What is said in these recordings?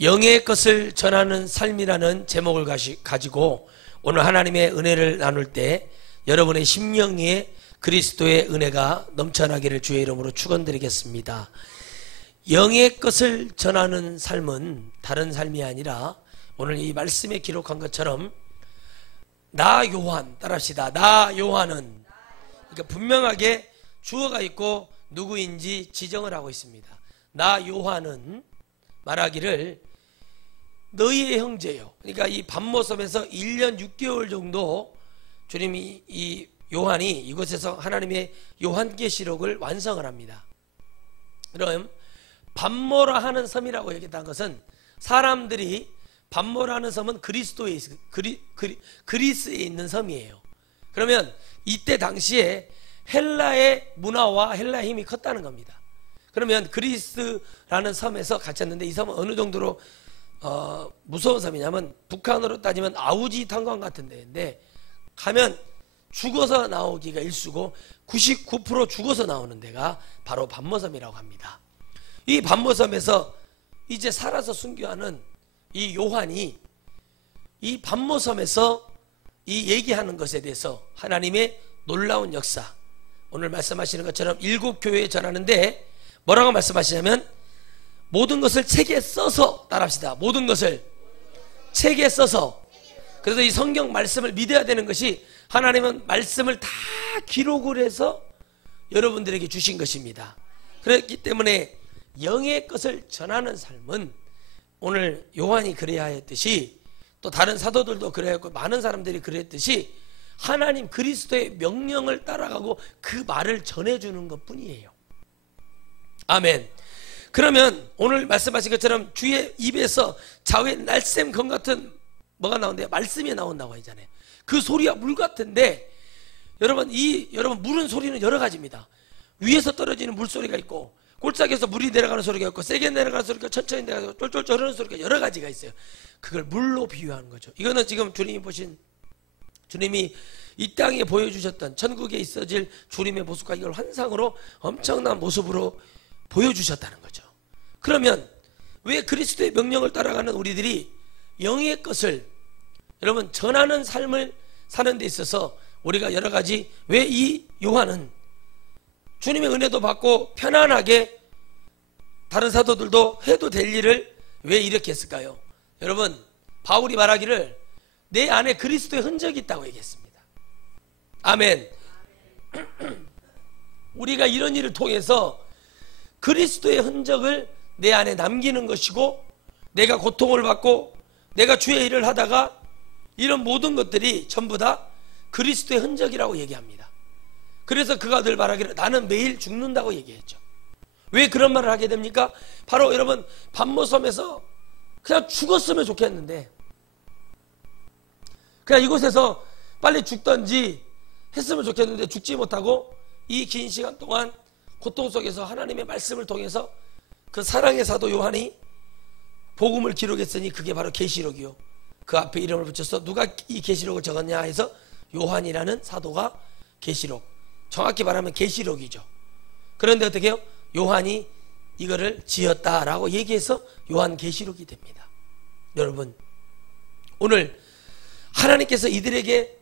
영의 것을 전하는 삶이라는 제목을 가지고 오늘 하나님의 은혜를 나눌 때 여러분의 심령 위에 그리스도의 은혜가 넘쳐나기를 주의 이름으로 축원드리겠습니다. 영의 것을 전하는 삶은 다른 삶이 아니라 오늘 이 말씀에 기록한 것처럼 나 요한, 따라합시다. 나 요한은, 그러니까 분명하게 주어가 있고 누구인지 지정을 하고 있습니다. 나 요한은 말하기를 너희의 형제요. 그러니까 이 반모섬에서 1년 6개월 정도 주님이 이 요한이 이곳에서 하나님의 요한계시록을 완성을 합니다. 그럼 반모라 하는 섬이라고 얘기했다는 것은 사람들이 반모라는 섬은 그리스도에 그리스에 있는 섬이에요. 그러면 이때 당시에 헬라의 문화와 헬라의 힘이 컸다는 겁니다. 그러면 그리스라는 섬에서 갇혔는데 이 섬은 어느 정도로 무서운 섬이냐면 북한으로 따지면 아우지 탄광 같은 데인데 가면 죽어서 나오기가 일쑤고 99% 죽어서 나오는 데가 바로 반모섬이라고 합니다. 이 반모섬에서 이제 살아서 순교하는 이 요한이 이 반모섬에서 이 얘기하는 것에 대해서 하나님의 놀라운 역사, 오늘 말씀하시는 것처럼 7교회에 전하는데 뭐라고 말씀하시냐면 모든 것을 책에 써서, 따라합시다. 모든 것을 책에 써서. 그래서 이 성경 말씀을 믿어야 되는 것이 하나님은 말씀을 다 기록을 해서 여러분들에게 주신 것입니다. 그렇기 때문에 영의 것을 전하는 삶은 오늘 요한이 그래야 했듯이 또 다른 사도들도 그래야 했고 많은 사람들이 그랬듯이 하나님 그리스도의 명령을 따라가고 그 말을 전해주는 것 뿐이에요. 아멘. 그러면 오늘 말씀하신 것처럼 주의 입에서 좌우의 날쌘 검 같은 뭐가 나오는데 말씀이 나온다고 하잖아요. 그 소리가 물 같은데 여러분 물은 소리는 여러 가지입니다. 위에서 떨어지는 물소리가 있고 골짜기에서 물이 내려가는 소리가 있고 세게 내려가는 소리가 천천히 내려가고 쫄쫄쫄 흐르는 소리가 여러 가지가 있어요. 그걸 물로 비유하는 거죠. 이거는 지금 주님이 이 땅에 보여주셨던 천국에 있어질 주님의 모습과 이걸 환상으로 엄청난 모습으로 보여주셨다는 거죠. 그러면 왜 그리스도의 명령을 따라가는 우리들이 영의 것을 여러분 전하는 삶을 사는 데 있어서 우리가 여러 가지 왜 이 요한은 주님의 은혜도 받고 편안하게 다른 사도들도 해도 될 일을 왜 이렇게 했을까요? 여러분 바울이 말하기를 내 안에 그리스도의 흔적이 있다고 얘기했습니다. 아멘. 우리가 이런 일을 통해서 그리스도의 흔적을 내 안에 남기는 것이고 내가 고통을 받고 내가 주의 일을 하다가 이런 모든 것들이 전부 다 그리스도의 흔적이라고 얘기합니다. 그래서 그가 늘 말하기를 나는 매일 죽는다고 얘기했죠. 왜 그런 말을 하게 됩니까? 바로 여러분 반모섬에서 그냥 죽었으면 좋겠는데 그냥 이곳에서 빨리 죽던지 했으면 좋겠는데 죽지 못하고 이 긴 시간 동안 고통 속에서 하나님의 말씀을 통해서 그 사랑의 사도 요한이 복음을 기록했으니 그게 바로 계시록이요. 그 앞에 이름을 붙여서 누가 이 계시록을 적었냐 해서 요한이라는 사도가 계시록, 정확히 말하면 계시록이죠. 그런데 어떻게 해요? 요한이 이거를 지었다라고 얘기해서 요한 계시록이 됩니다. 여러분 오늘 하나님께서 이들에게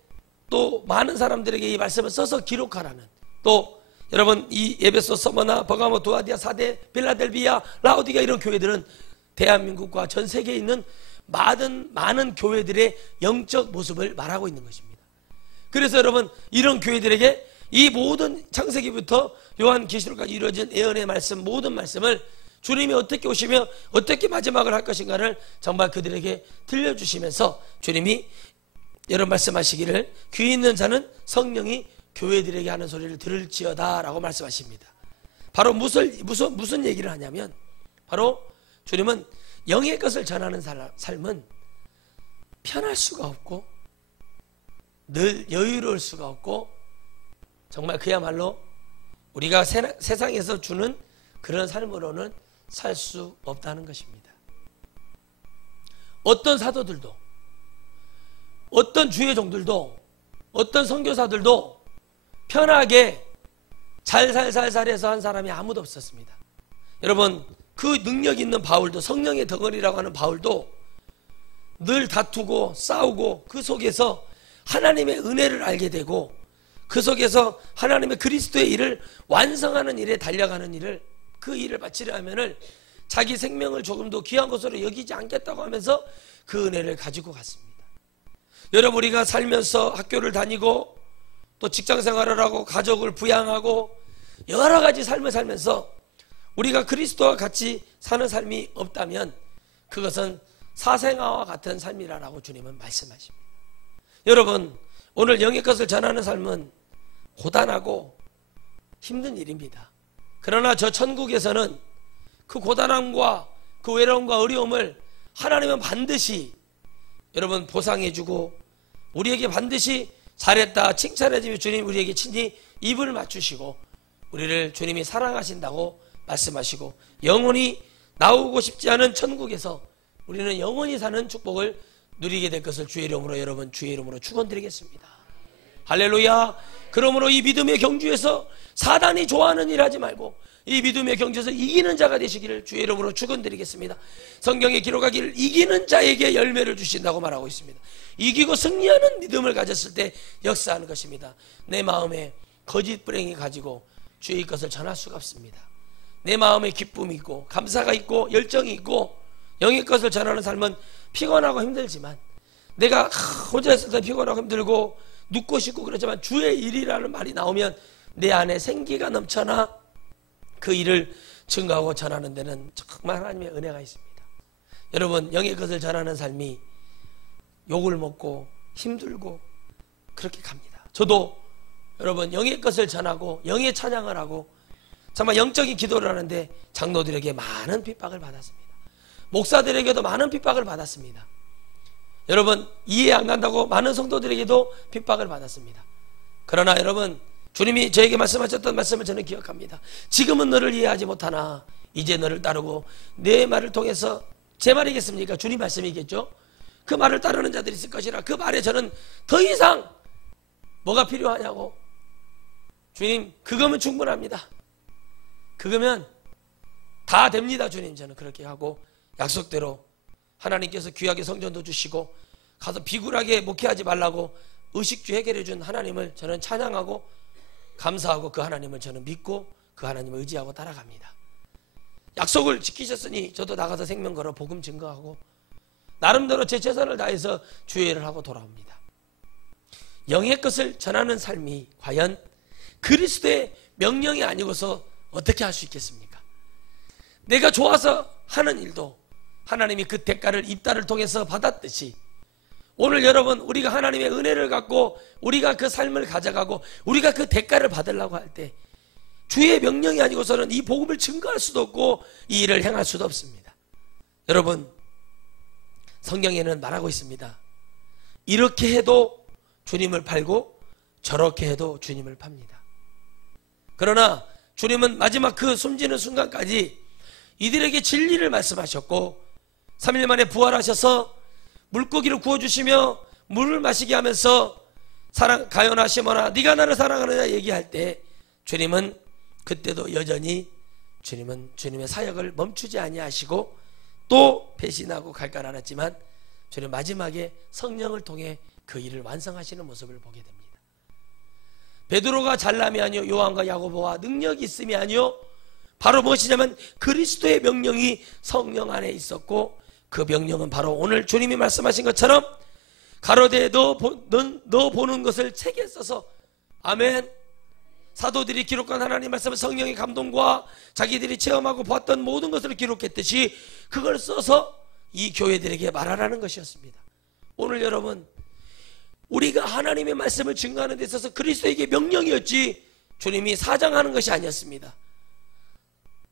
또 많은 사람들에게 이 말씀을 써서 기록하라는, 또 여러분 이 에베소, 서머나, 버가모, 두아디아, 사대, 빌라델비아, 라오디가 이런 교회들은 대한민국과 전 세계에 있는 많은 교회들의 영적 모습을 말하고 있는 것입니다. 그래서 여러분 이런 교회들에게 이 모든 창세기부터 요한계시록까지 이루어진 예언의 말씀, 모든 말씀을 주님이 어떻게 오시며 어떻게 마지막을 할 것인가를 정말 그들에게 들려주시면서 주님이 여러분 말씀하시기를 귀 있는 자는 성령이 교회들에게 하는 소리를 들을지어다 라고 말씀하십니다. 바로 무슨 얘기를 하냐면 바로 주님은 영의 것을 전하는 삶은 편할 수가 없고 늘 여유로울 수가 없고 정말 그야말로 우리가 세상에서 주는 그런 삶으로는 살 수 없다는 것입니다. 어떤 사도들도 어떤 주의 종들도 어떤 선교사들도 편하게 잘 해서 한 사람이 아무도 없었습니다. 여러분 그 능력 있는 바울도, 성령의 덩어리라고 하는 바울도 늘 다투고 싸우고 그 속에서 하나님의 은혜를 알게 되고 그 속에서 하나님의 그리스도의 일을 완성하는 일에 달려가는 일을, 그 일을 바치려 하면은 자기 생명을 조금도 귀한 것으로 여기지 않겠다고 하면서 그 은혜를 가지고 갔습니다. 여러분, 우리가 살면서 학교를 다니고 또 직장 생활을 하고 가족을 부양하고 여러 가지 삶을 살면서 우리가 그리스도와 같이 사는 삶이 없다면 그것은 사생아와 같은 삶이라고 주님은 말씀하십니다. 여러분, 오늘 영의 것을 전하는 삶은 고단하고 힘든 일입니다. 그러나 저 천국에서는 그 고단함과 그 외로움과 어려움을 하나님은 반드시 여러분 보상해주고 우리에게 반드시 잘했다 칭찬해주며 주님 우리에게 친히 입을 맞추시고 우리를 주님이 사랑하신다고 말씀하시고 영원히 나오고 싶지 않은 천국에서 우리는 영원히 사는 축복을 누리게 될 것을 주의 이름으로, 여러분 주의 이름으로 축원드리겠습니다. 할렐루야. 그러므로 이 믿음의 경주에서 사단이 좋아하는 일 하지 말고 이 믿음의 경주에서 이기는 자가 되시기를 주의 이름으로 축원드리겠습니다. 성경에 기록하기를 이기는 자에게 열매를 주신다고 말하고 있습니다. 이기고 승리하는 믿음을 가졌을 때 역사하는 것입니다. 내 마음에 거짓 불행이 가지고 주의 것을 전할 수가 없습니다. 내 마음에 기쁨이 있고 감사가 있고 열정이 있고 영의 것을 전하는 삶은 피곤하고 힘들지만, 내가 혼자 있을 때 피곤하고 힘들고 눕고 싶고 그렇지만 주의 일이라는 말이 나오면 내 안에 생기가 넘쳐나 그 일을 증거하고 전하는 데는 정말 하나님의 은혜가 있습니다. 여러분, 영의 것을 전하는 삶이 욕을 먹고 힘들고 그렇게 갑니다. 저도 여러분 영의 것을 전하고 영의 찬양을 하고 정말 영적인 기도를 하는데 장로들에게 많은 핍박을 받았습니다. 목사들에게도 많은 핍박을 받았습니다. 여러분, 이해 안 간다고 많은 성도들에게도 핍박을 받았습니다. 그러나 여러분, 주님이 저에게 말씀하셨던 말씀을 저는 기억합니다. 지금은 너를 이해하지 못하나 이제 너를 따르고 내 말을 통해서, 제 말이겠습니까? 주님 말씀이겠죠? 그 말을 따르는 자들이 있을 것이라. 그 말에 저는 더 이상 뭐가 필요하냐고, 주님 그거면 충분합니다. 그거면 다 됩니다 주님. 저는 그렇게 하고 약속대로 하나님께서 귀하게 성전도 주시고 가서 비굴하게 목회하지 말라고 의식주 해결해 준 하나님을 저는 찬양하고 감사하고 그 하나님을 저는 믿고 그 하나님을 의지하고 따라갑니다. 약속을 지키셨으니 저도 나가서 생명 걸어 복음 증거하고 나름대로 제 최선을 다해서 주의 일을 하고 돌아옵니다. 영의 것을 전하는 삶이 과연 그리스도의 명령이 아니고서 어떻게 할 수 있겠습니까? 내가 좋아서 하는 일도 하나님이 그 대가를 입다를 통해서 받았듯이 오늘 여러분, 우리가 하나님의 은혜를 갖고 우리가 그 삶을 가져가고 우리가 그 대가를 받으려고 할 때 주의 명령이 아니고서는 이 복음을 증거할 수도 없고 이 일을 행할 수도 없습니다. 여러분, 성경에는 말하고 있습니다. 이렇게 해도 주님을 팔고 저렇게 해도 주님을 팝니다. 그러나 주님은 마지막 그 숨지는 순간까지 이들에게 진리를 말씀하셨고 3일 만에 부활하셔서 물고기를 구워주시며 물을 마시게 하면서 가요나 시모나 네가 나를 사랑하느냐 얘기할 때 주님은 그때도 여전히 주님은 주님의 사역을 멈추지 아니하시고 또 배신하고 갈까 않았지만 주님 마지막에 성령을 통해 그 일을 완성하시는 모습을 보게 됩니다. 베드로가 잘남이 아니요 요한과 야고보와 능력이 있음이 아니요 바로 무엇이냐면 그리스도의 명령이 성령 안에 있었고 그 명령은 바로 오늘 주님이 말씀하신 것처럼 가로되 너 보는 것을 책에 써서, 아멘. 사도들이 기록한 하나님 말씀은 성령의 감동과 자기들이 체험하고 보았던 모든 것을 기록했듯이 그걸 써서 이 교회들에게 말하라는 것이었습니다. 오늘 여러분, 우리가 하나님의 말씀을 증거하는 데 있어서 그리스도에게 명령이었지 주님이 사장하는 것이 아니었습니다.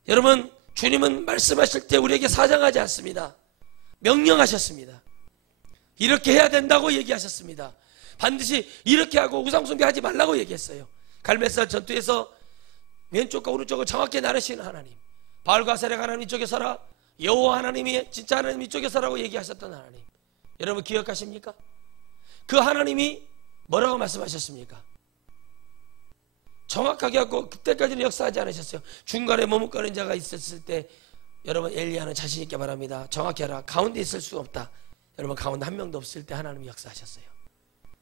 여러분, 주님은 말씀하실 때 우리에게 사장하지 않습니다. 명령하셨습니다. 이렇게 해야 된다고 얘기하셨습니다. 반드시 이렇게 하고 우상숭배하지 말라고 얘기했어요. 갈멜산 전투에서 왼쪽과 오른쪽을 정확히 나누시는 하나님, 바알과 아세라 하나님 이쪽에 서라, 여호와 하나님이 진짜 하나님 이쪽에 서라고 얘기하셨던 하나님, 여러분 기억하십니까? 그 하나님이 뭐라고 말씀하셨습니까? 정확하게 하고 그때까지는 역사하지 않으셨어요. 중간에 머뭇거리는 자가 있었을 때 여러분 엘리야는 자신 있게 말합니다. 정확히 하라. 가운데 있을 수 없다. 여러분 가운데 한 명도 없을 때 하나님이 역사하셨어요.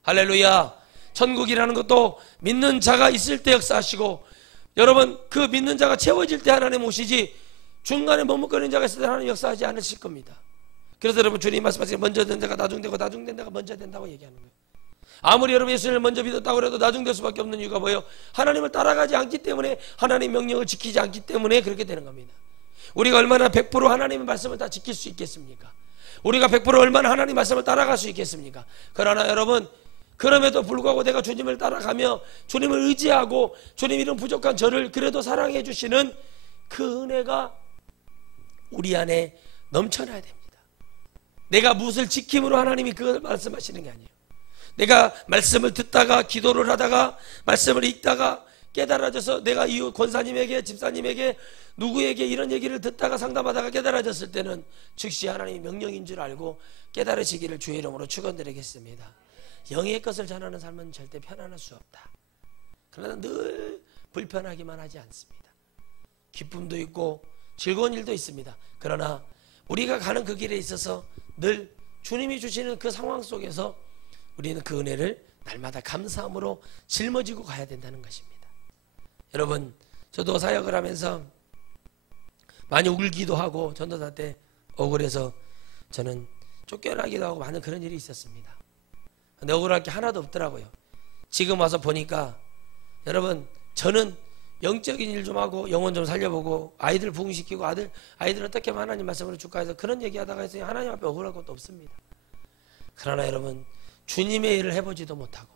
할렐루야. 천국이라는 것도 믿는 자가 있을 때 역사하시고, 여러분 그 믿는 자가 채워질 때 하나님 오시지 중간에 머뭇거리는 자가 있을 때 하나님 역사하지 않으실 겁니다. 그래서 여러분 주님 말씀하시기를 먼저 된 자가 나중되고 나중된 자가 먼저 된다고 얘기하는 거예요. 아무리 여러분 예수님을 먼저 믿었다고 해도 나중될 수밖에 없는 이유가 뭐예요? 하나님을 따라가지 않기 때문에, 하나님 명령을 지키지 않기 때문에 그렇게 되는 겁니다. 우리가 얼마나 100% 하나님의 말씀을 다 지킬 수 있겠습니까? 우리가 100% 얼마나 하나님 말씀을 따라갈 수 있겠습니까? 그러나 여러분, 그럼에도 불구하고 내가 주님을 따라가며 주님을 의지하고 주님 이런 부족한 저를 그래도 사랑해 주시는 그 은혜가 우리 안에 넘쳐나야 됩니다. 내가 무엇을 지킴으로 하나님이 그걸 말씀하시는 게 아니에요. 내가 말씀을 듣다가 기도를 하다가 말씀을 읽다가 깨달아져서 내가 이 권사님에게 집사님에게 누구에게 이런 얘기를 듣다가 상담하다가 깨달아졌을 때는 즉시 하나님의 명령인 줄 알고 깨달으시기를 주의 이름으로 축원드리겠습니다. 영의 것을 전하는 삶은 절대 편안할 수 없다. 그러나 늘 불편하기만 하지 않습니다. 기쁨도 있고 즐거운 일도 있습니다. 그러나 우리가 가는 그 길에 있어서 늘 주님이 주시는 그 상황 속에서 우리는 그 은혜를 날마다 감사함으로 짊어지고 가야 된다는 것입니다. 여러분, 저도 사역을 하면서 많이 울기도 하고 전도사 때 억울해서 저는 쫓겨나기도 하고 많은 그런 일이 있었습니다. 근데 억울할 게 하나도 없더라고요. 지금 와서 보니까 여러분, 저는 영적인 일 좀 하고 영혼 좀 살려보고 아이들 부흥시키고 아이들 어떻게 하면 하나님 말씀으로 줄까 해서 그런 얘기하다가 해서 하나님 앞에 억울할 것도 없습니다. 그러나 여러분, 주님의 일을 해보지도 못하고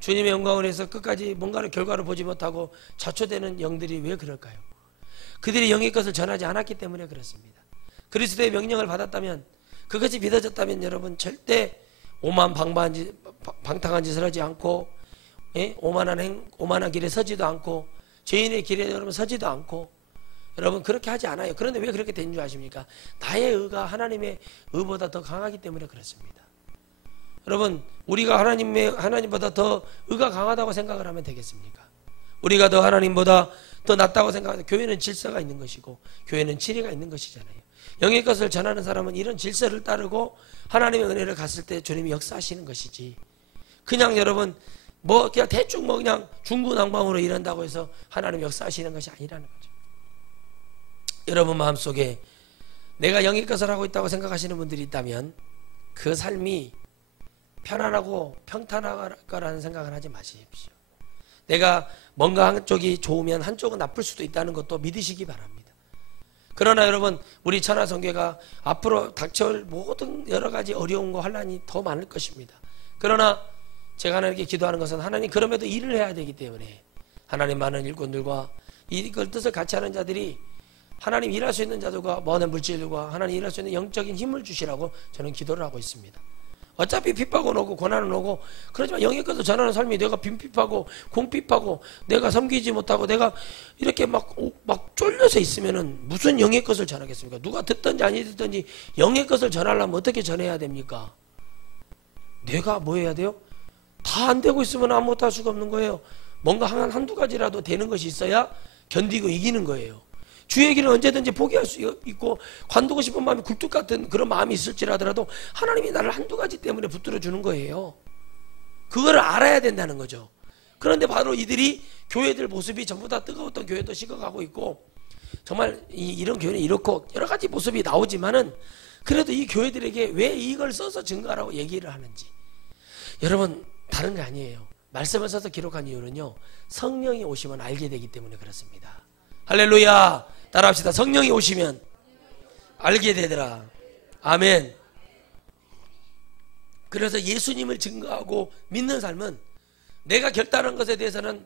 주님의 영광을 위해서 끝까지 뭔가를 결과를 보지 못하고 자초되는 영들이 왜 그럴까요? 그들이 영의 것을 전하지 않았기 때문에 그렇습니다. 그리스도의 명령을 받았다면, 그것이 믿어졌다면 여러분 절대 방탕한 짓을 하지 않고, 오만한 길에 서지도 않고, 죄인의 길에 여러분 서지도 않고, 여러분 그렇게 하지 않아요. 그런데 왜 그렇게 된 줄 아십니까? 나의 의가 하나님의 의보다 더 강하기 때문에 그렇습니다. 여러분, 우리가 하나님보다 더 의가 강하다고 생각을 하면 되겠습니까? 우리가 더 하나님보다 더 낫다고 생각하면, 교회는 질서가 있는 것이고 교회는 지혜가 있는 것이잖아요. 영의 것을 전하는 사람은 이런 질서를 따르고 하나님의 은혜를 갔을 때 주님이 역사하시는 것이지, 그냥 여러분 그냥 대충 그냥 중구난방으로 이런다고 해서 하나님 역사하시는 것이 아니라는 거죠. 여러분 마음속에 내가 영의 것을 하고 있다고 생각하시는 분들이 있다면 그 삶이 편안하고 평탄할 거라는 생각을 하지 마십시오. 내가 뭔가 한쪽이 좋으면 한쪽은 나쁠 수도 있다는 것도 믿으시기 바랍니다. 그러나 여러분, 우리 천하성교회가 앞으로 닥쳐올 모든 여러 가지 어려움과 환난이 더 많을 것입니다. 그러나 제가 하나님께 기도하는 것은, 하나님 그럼에도 일을 해야 되기 때문에 하나님 많은 일꾼들과 이걸 뜻을 같이 하는 자들이, 하나님 일할 수 있는 자들과 먼 물질들과 하나님 일할 수 있는 영적인 힘을 주시라고 저는 기도를 하고 있습니다. 어차피 핍박은 오고 고난은 오고, 그렇지만 영의 것을 전하는 삶이 내가 빈핍하고 궁핍하고 내가 섬기지 못하고 내가 이렇게 막 쫄려서 있으면은 무슨 영의 것을 전하겠습니까? 누가 듣든지 아니 듣든지 영의 것을 전하려면 어떻게 전해야 됩니까? 내가 뭐 해야 돼요? 다 안 되고 있으면 아무것도 할 수가 없는 거예요. 뭔가 한두 가지라도 되는 것이 있어야 견디고 이기는 거예요. 주의 길은 언제든지 포기할 수 있고 관두고 싶은 마음이 굴뚝 같은 그런 마음이 있을지라도 하나님이 나를 한두 가지 때문에 붙들어 주는 거예요. 그거를 알아야 된다는 거죠. 그런데 바로 이들이, 교회들 모습이 전부 다 뜨거웠던 교회도 식어가고 있고, 정말 이런 교회는 이렇고 여러 가지 모습이 나오지만은 그래도 이 교회들에게 왜 이걸 써서 증거하라고 얘기를 하는지, 여러분 다른 게 아니에요. 말씀을 써서 기록한 이유는요, 성령이 오시면 알게 되기 때문에 그렇습니다. 할렐루야. 따라합시다. 성령이 오시면 알게 되더라. 아멘. 그래서 예수님을 증거하고 믿는 삶은 내가 결단한 것에 대해서는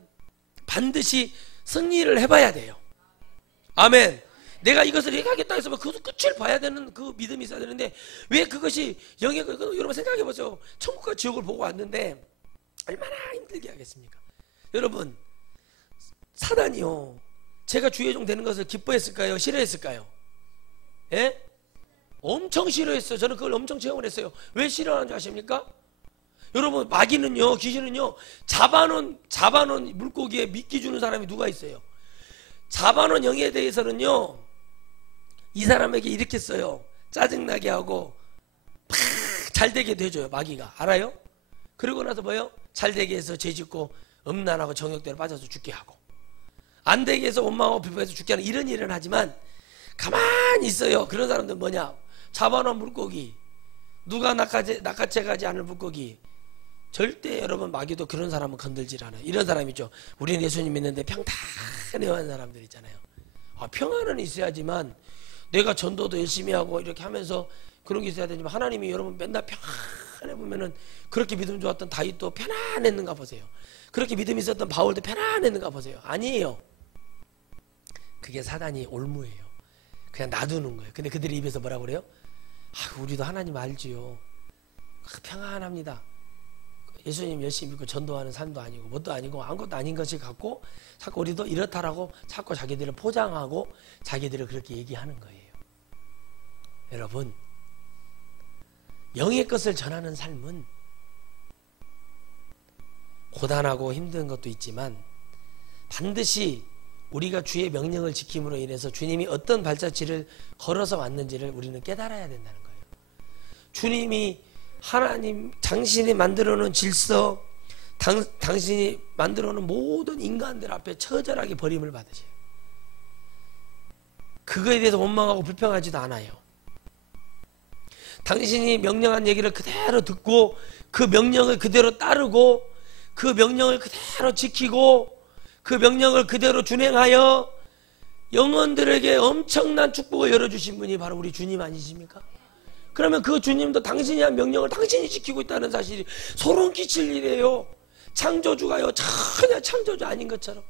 반드시 승리를 해봐야 돼요. 아멘. 내가 이것을 얘기하겠다 했으면 그 끝을 봐야 되는 그 믿음이 있어야 되는데, 왜 그것이 영의, 여러분 생각해 보세요. 천국과 지옥을 보고 왔는데 얼마나 힘들게 하겠습니까? 여러분, 사단이요, 제가 주의 종 되는 것을 기뻐했을까요? 싫어했을까요? 예? 엄청 싫어했어요. 저는 그걸 엄청 체험을 했어요. 왜 싫어하는 줄 아십니까? 여러분, 마귀는요, 귀신은요, 잡아놓은 물고기에 미끼 주는 사람이 누가 있어요? 잡아놓은 영에 대해서는요, 이 사람에게 이렇게 써요. 짜증나게 하고 팍 잘되게 해줘요. 마귀가. 알아요? 그러고 나서 뭐예요? 잘되게 해서 죄짓고 음란하고 정욕대로 빠져서 죽게 하고, 안되게 해서 원망하고 비판해서 죽게 하는 이런 일은 하지만 가만히 있어요. 그런 사람들 뭐냐? 잡아놓은 물고기, 누가 낚아채가지 않을 물고기. 절대 여러분 마귀도 그런 사람은 건들질 않아요. 이런 사람이죠. 우리는 예수님 믿는데 평탄해하는 사람들 있잖아요. 평안은 있어야지만 내가 전도도 열심히 하고 이렇게 하면서 그런 게 있어야 되지만, 하나님이 여러분 맨날 평안해 보면은 그렇게 믿음 좋았던 다윗도 편안했는가 보세요. 그렇게 믿음이 있었던 바울도 편안했는가 보세요. 아니에요. 그게 사단이 올무예요. 그냥 놔두는 거예요. 근데 그들의 입에서 뭐라고 그래요? 우리도 하나님 알지요. 평안합니다. 예수님 열심히 믿고 전도하는 삶도 아니고 뭣도 아니고 아무것도 아닌 것을 갖고 자꾸 우리도 이렇다라고 자꾸 자기들을 포장하고 자기들을 그렇게 얘기하는 거예요. 여러분, 영의 것을 전하는 삶은 고단하고 힘든 것도 있지만 반드시 우리가 주의 명령을 지킴으로 인해서 주님이 어떤 발자취를 걸어서 왔는지를 우리는 깨달아야 된다는 거예요. 주님이 하나님, 당신이 만들어 놓은 질서, 당신이 만들어 놓은 모든 인간들 앞에 처절하게 버림을 받으세요. 그거에 대해서 원망하고 불평하지도 않아요. 당신이 명령한 얘기를 그대로 듣고 그 명령을 그대로 따르고 그 명령을 그대로 지키고 그 명령을 그대로 준행하여 영혼들에게 엄청난 축복을 열어주신 분이 바로 우리 주님 아니십니까? 그러면 그 주님도 당신이 한 명령을 당신이 지키고 있다는 사실이 소름 끼칠 일이에요. 창조주가요, 전혀 창조주 아닌 것처럼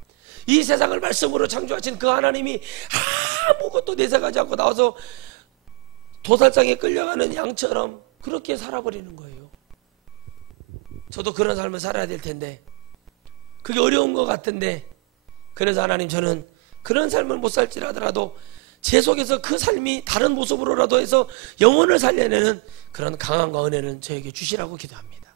이 세상을 말씀으로 창조하신 그 하나님이 아무것도 내색하지 않고 나와서 도살장에 끌려가는 양처럼 그렇게 살아버리는 거예요. 저도 그런 삶을 살아야 될 텐데 그게 어려운 것 같은데, 그래서 하나님, 저는 그런 삶을 못 살지라도 제 속에서 그 삶이 다른 모습으로라도 해서 영혼을 살려내는 그런 강함과 은혜는 저에게 주시라고 기도합니다.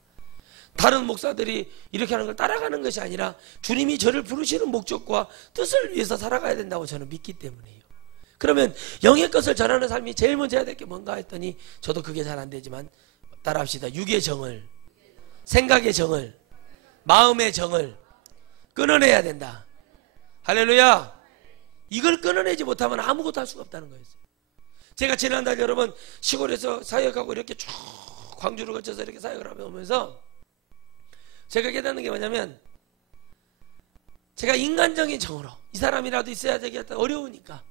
다른 목사들이 이렇게 하는 걸 따라가는 것이 아니라 주님이 저를 부르시는 목적과 뜻을 위해서 살아가야 된다고 저는 믿기 때문이에요. 그러면 영의 것을 전하는 삶이 제일 먼저 해야 될 게 뭔가 했더니 저도 그게 잘 안 되지만 따라합시다. 육의 정을, 생각의 정을, 마음의 정을 끊어내야 된다. 할렐루야. 이걸 끊어내지 못하면 아무것도 할 수가 없다는 거였어요. 제가 지난달 여러분 시골에서 사역하고 이렇게 쭉 광주를 거쳐서 이렇게 사역을 하면서 제가 깨닫는 게 뭐냐면, 제가 인간적인 정으로 이 사람이라도 있어야 되겠다, 어려우니까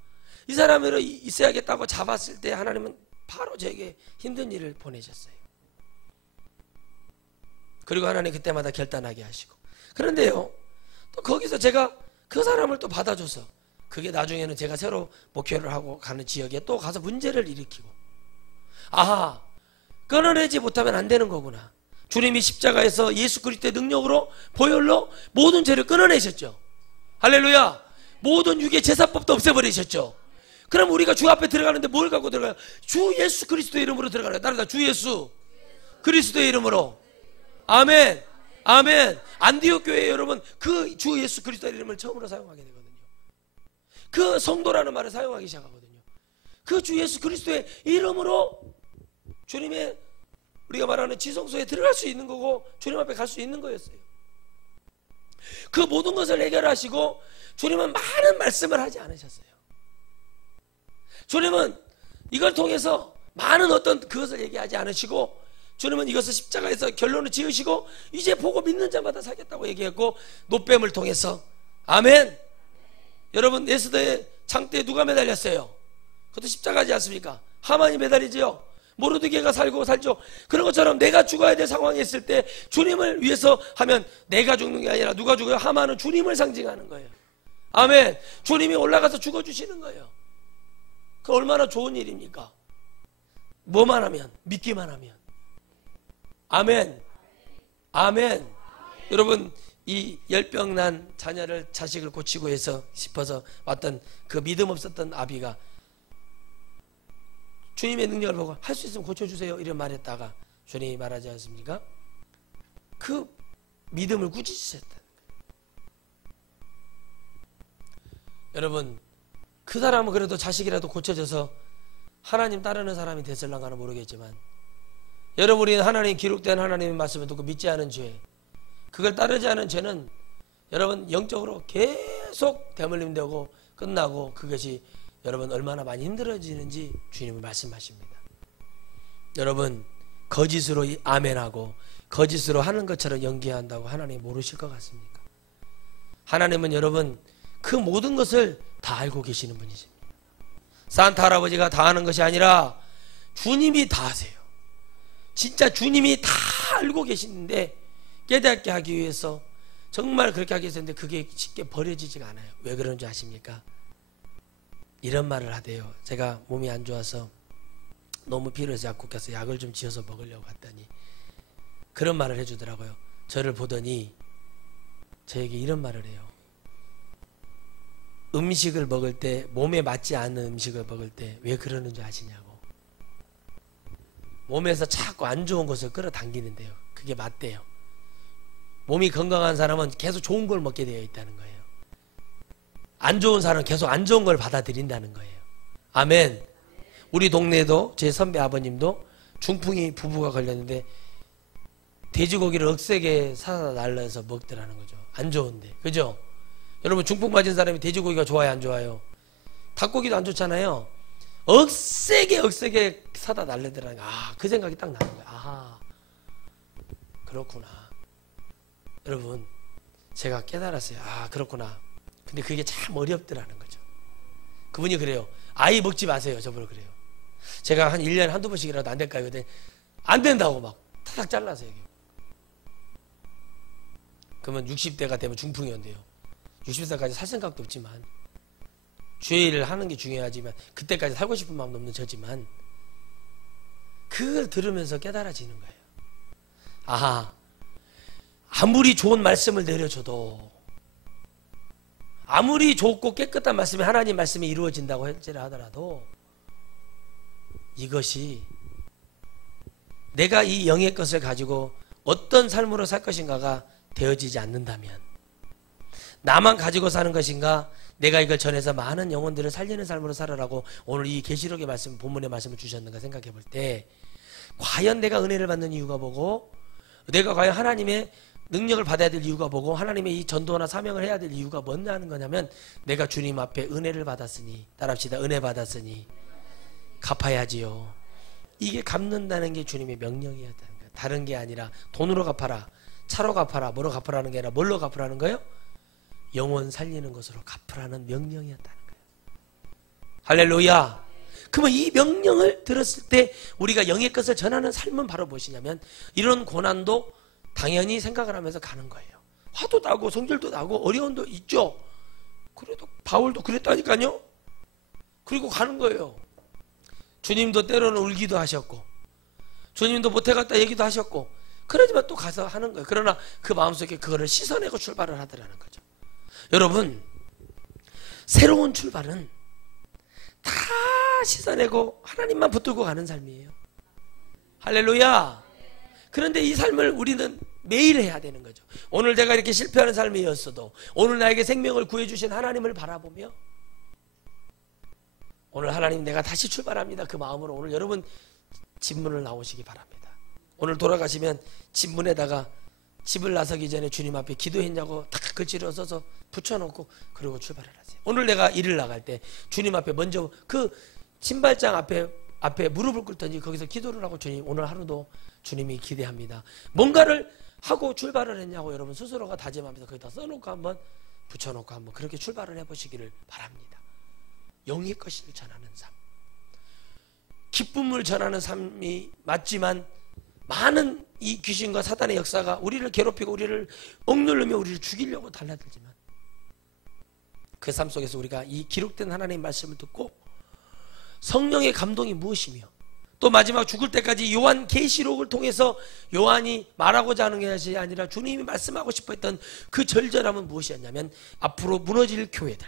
이 사람으로 있어야겠다고 잡았을 때 하나님은 바로 저에게 힘든 일을 보내셨어요. 그리고 하나님 그때마다 결단하게 하시고, 그런데요 또 거기서 제가 그 사람을 또 받아줘서 그게 나중에는 제가 새로 목회를 하고 가는 지역에 또 가서 문제를 일으키고, 아하, 끊어내지 못하면 안 되는 거구나. 주님이 십자가에서 예수 그리스도의 능력으로 보혈로 모든 죄를 끊어내셨죠. 할렐루야. 모든 육의 제사법도 없애버리셨죠. 그럼 우리가 주 앞에 들어가는데 뭘 갖고 들어가요? 주 예수 그리스도의 이름으로 들어가요. 따라서 주 예수 그리스도의 이름으로. 아멘. 아멘. 안디옥 교회 여러분, 그 주 예수 그리스도의 이름을 처음으로 사용하게 되거든요. 그 성도라는 말을 사용하기 시작하거든요. 그 주 예수 그리스도의 이름으로 주님의, 우리가 말하는 지성소에 들어갈 수 있는 거고 주님 앞에 갈 수 있는 거였어요. 그 모든 것을 해결하시고 주님은 많은 말씀을 하지 않으셨어요. 주님은 이걸 통해서 많은 어떤 그것을 얘기하지 않으시고, 주님은 이것을 십자가에서 결론을 지으시고 이제 보고 믿는 자마다 살겠다고 얘기했고, 노뱀을 통해서. 아멘. 여러분, 에스더의 창대에 누가 매달렸어요? 그것도 십자가지 않습니까? 하만이 매달리지요. 모르드게가 살죠. 그런 것처럼 내가 죽어야 될 상황에 있을 때 주님을 위해서 하면 내가 죽는 게 아니라 누가 죽어요? 하만은 주님을 상징하는 거예요. 아멘. 주님이 올라가서 죽어주시는 거예요. 그 얼마나 좋은 일입니까? 뭐만 하면, 믿기만 하면. 아멘. 아멘. 여러분, 이 열병 난 자녀를, 자식을 고치고 해서 싶어서 왔던 그 믿음 없었던 아비가 주님의 능력을 보고 할 수 있으면 고쳐주세요 이런 말했다가 주님이 말하지 않습니까? 그 믿음을 꾸짖으셨다. 여러분, 그 사람은 그래도 자식이라도 고쳐져서 하나님 따르는 사람이 됐을랑가는 모르겠지만 여러분이 하나님 기록된 하나님의 말씀을 듣고 믿지 않은 죄, 그걸 따르지 않은 죄는 여러분 영적으로 계속 대물림되고 끝나고 그것이 여러분 얼마나 많이 힘들어지는지 주님은 말씀하십니다. 여러분 거짓으로 아멘하고 거짓으로 하는 것처럼 연기한다고 하나님 모르실 것 같습니까? 하나님은 여러분 그 모든 것을 다 알고 계시는 분이십니다. 산타 할아버지가 다 하는 것이 아니라 주님이 다 하세요. 진짜 주님이 다 알고 계시는데 깨닫게 하기 위해서 정말 그렇게 하기 위해서 했는데 그게 쉽게 버려지지가 않아요. 왜 그런지 아십니까? 이런 말을 하대요. 제가 몸이 안 좋아서 너무 필요해서 약국가서 약을 좀 지어서 먹으려고 갔더니 그런 말을 해주더라고요. 저를 보더니 저에게 이런 말을 해요. 음식을 먹을 때 몸에 맞지 않는 음식을 먹을 때 왜 그러는지 아시냐고. 몸에서 자꾸 안 좋은 것을 끌어당기는데요. 그게 맞대요. 몸이 건강한 사람은 계속 좋은 걸 먹게 되어 있다는 거예요. 안 좋은 사람은 계속 안 좋은 걸 받아들인다는 거예요. 아멘. 우리 동네에도 제 선배 아버님도 중풍이 부부가 걸렸는데 돼지고기를 억세게 사다 날라서 먹더라는 거죠. 안 좋은데. 그죠? 여러분 중풍 맞은 사람이 돼지고기가 좋아요 안 좋아요? 닭고기도 안 좋잖아요. 억세게 사다 날리더라는 거예요. 그 생각이 딱 나는 거예요. 아하, 그렇구나. 여러분 제가 깨달았어요. 그렇구나. 근데 그게 참 어렵더라는 거죠. 그분이 그래요. 아이 먹지 마세요. 저보고 그래요. 제가 한 1년에 한두 번씩이라도 안 될까요? 근데 안 된다고 막 타닥 잘라서 얘기해요. 그러면 60대가 되면 중풍이 온대요. 60세까지 살 생각도 없지만 죄를 하는 게 중요하지만 그때까지 살고 싶은 마음도 없는 저지만 그걸 들으면서 깨달아지는 거예요. 아무리 좋은 말씀을 내려줘도 아무리 좋고 깨끗한 말씀이 하나님 말씀이 이루어진다고 하더라도 이것이 내가 이 영의 것을 가지고 어떤 삶으로 살 것인가가 되어지지 않는다면 나만 가지고 사는 것인가 내가 이걸 전해서 많은 영혼들을 살리는 삶으로 살아라고 오늘 이 계시록의 말씀 본문의 말씀을 주셨는가 생각해 볼 때 과연 내가 은혜를 받는 이유가 뭐고 내가 과연 하나님의 능력을 받아야 될 이유가 뭐고 하나님의 이 전도나 사명을 해야 될 이유가 뭐냐는 거냐면 내가 주님 앞에 은혜를 받았으니 따라합시다. 은혜 받았으니 갚아야지요. 이게 갚는다는 게 주님의 명령이었다는 거예요. 다른 게 아니라 돈으로 갚아라, 차로 갚아라, 뭐로 갚으라는 게 아니라 뭘로 갚으라는 거예요? 영혼 살리는 것으로 갚으라는 명령이었다는 거예요. 할렐루야. 그러면 이 명령을 들었을 때 우리가 영의 것을 전하는 삶은 바로 무엇이냐면 이런 고난도 당연히 생각을 하면서 가는 거예요. 화도 나고 성질도 나고 어려움도 있죠. 그래도 바울도 그랬다니까요. 그리고 가는 거예요. 주님도 때로는 울기도 하셨고 주님도 못해갔다 얘기도 하셨고 그러지만 또 가서 하는 거예요. 그러나 그 마음속에 그거를 씻어내고 출발을 하더라는 거죠. 여러분 새로운 출발은 다 씻어내고 하나님만 붙들고 가는 삶이에요. 할렐루야. 그런데 이 삶을 우리는 매일 해야 되는 거죠. 오늘 내가 이렇게 실패하는 삶이었어도 오늘 나에게 생명을 구해주신 하나님을 바라보며 오늘 하나님 내가 다시 출발합니다. 그 마음으로 오늘 여러분 집문을 나오시기 바랍니다. 오늘 돌아가시면 집문에다가 집을 나서기 전에 주님 앞에 기도했냐고 딱 글씨를 써서 붙여놓고 그리고 출발을 하세요. 오늘 내가 일을 나갈 때 주님 앞에 먼저 그 신발장 앞에 무릎을 꿇더니 거기서 기도를 하고 주님 오늘 하루도 주님이 기대합니다. 뭔가를 하고 출발을 했냐고 여러분 스스로가 다짐하면서 거기다 써놓고 한번 붙여놓고 한번 그렇게 출발을 해보시기를 바랍니다. 영의 것을 전하는 삶, 기쁨을 전하는 삶이 맞지만 많은 이 귀신과 사단의 역사가 우리를 괴롭히고 우리를 억누르며 우리를 죽이려고 달라들지만 그 삶 속에서 우리가 이 기록된 하나님의 말씀을 듣고 성령의 감동이 무엇이며 또 마지막 죽을 때까지 요한 계시록을 통해서 요한이 말하고자 하는 것이 아니라 주님이 말씀하고 싶어 했던 그 절절함은 무엇이었냐면 앞으로 무너질 교회들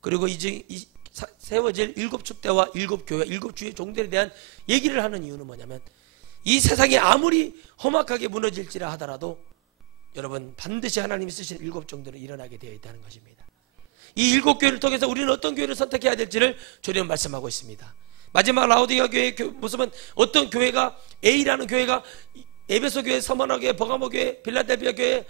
그리고 이제 세워질 7축대와 7교회 7주의 종들에 대한 얘기를 하는 이유는 뭐냐면 이 세상이 아무리 험악하게 무너질지라 하더라도 여러분 반드시 하나님이 쓰신 7종들은 일어나게 되어 있다는 것입니다. 이 7교회를 통해서 우리는 어떤 교회를 선택해야 될지를 주님은 말씀하고 있습니다. 마지막 라오디게아 교회의 모습은 어떤 교회가 A라는 교회가 에베소 교회, 서머나 교회, 버가모 교회, 빌라델피아 교회,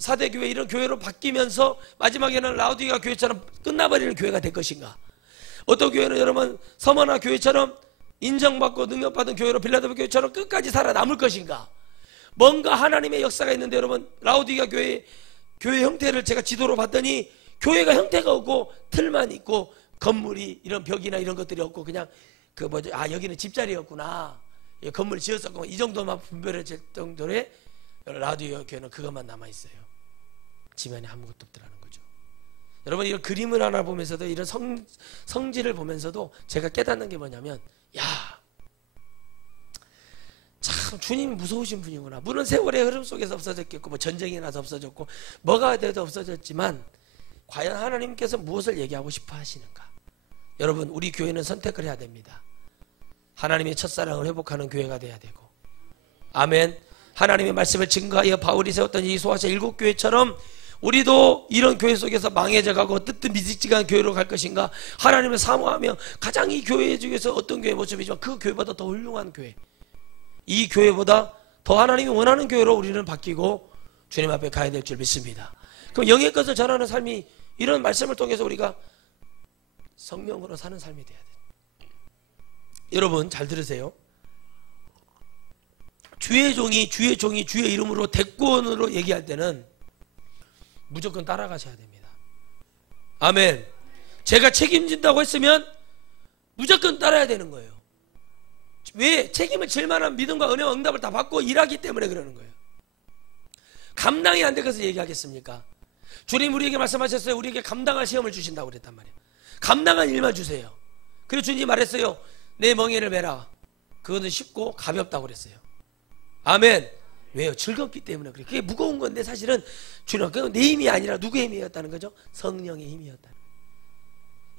사대 교회 이런 교회로 바뀌면서 마지막에는 라오디게아 교회처럼 끝나버리는 교회가 될 것인가? 어떤 교회는 여러분 서머나 교회처럼 인정받고 능력받은 교회로 빌라델피아 교회처럼 끝까지 살아남을 것인가? 뭔가 하나님의 역사가 있는데 여러분 라오디게아 교회 형태를 제가 지도로 봤더니 교회가 형태가 없고 틀만 있고 건물이 이런 벽이나 이런 것들이 없고 그냥 여기는 집자리였구나, 건물 지었었고 이 정도만 분별해질 정도의 라오디게아 교회는 그것만 남아있어요. 지면에 아무것도 없더라는 거죠. 여러분 이런 그림을 하나 보면서도 이런 성질을 보면서도 제가 깨닫는 게 뭐냐면 참 주님 무서우신 분이구나. 물론 세월의 흐름 속에서 없어졌겠고 뭐 전쟁이 나서 없어졌고 뭐가 돼도 없어졌지만 과연 하나님께서 무엇을 얘기하고 싶어 하시는가? 여러분 우리 교회는 선택을 해야 됩니다. 하나님의 첫사랑을 회복하는 교회가 돼야 되고, 아멘. 하나님의 말씀을 증거하여 바울이 세웠던 이 소아시아 7교회처럼 우리도 이런 교회 속에서 망해져가고 뜨뜻미지근한 교회로 갈 것인가? 하나님을 사모하며 가장 이 교회 중에서 어떤 교회 모습이지만 그 교회보다 더 훌륭한 교회, 이 교회보다 더 하나님이 원하는 교회로 우리는 바뀌고 주님 앞에 가야 될 줄 믿습니다. 그럼 영의 것을 전하는 삶이 이런 말씀을 통해서 우리가 성령으로 사는 삶이 돼야 돼요. 여러분 잘 들으세요. 주의 종이 주의 이름으로 대권으로 얘기할 때는 무조건 따라가셔야 됩니다. 아멘. 제가 책임진다고 했으면 무조건 따라야 되는 거예요. 왜? 책임을 질 만한 믿음과 은혜와 응답을 다 받고 일하기 때문에 그러는 거예요. 감당이 안 돼서 얘기하겠습니까? 주님 우리에게 말씀하셨어요. 우리에게 감당할 시험을 주신다고 그랬단 말이에요. 감당한 일만 주세요. 그래서 주님이 말했어요. 내 멍에를 매라. 그거는 쉽고 가볍다고 그랬어요. 아멘. 왜요? 즐겁기 때문에 그래요. 그게 무거운 건데 사실은 주님, 그건 내 힘이 아니라 누구의 힘이었다는 거죠? 성령의 힘이었다는 거예요.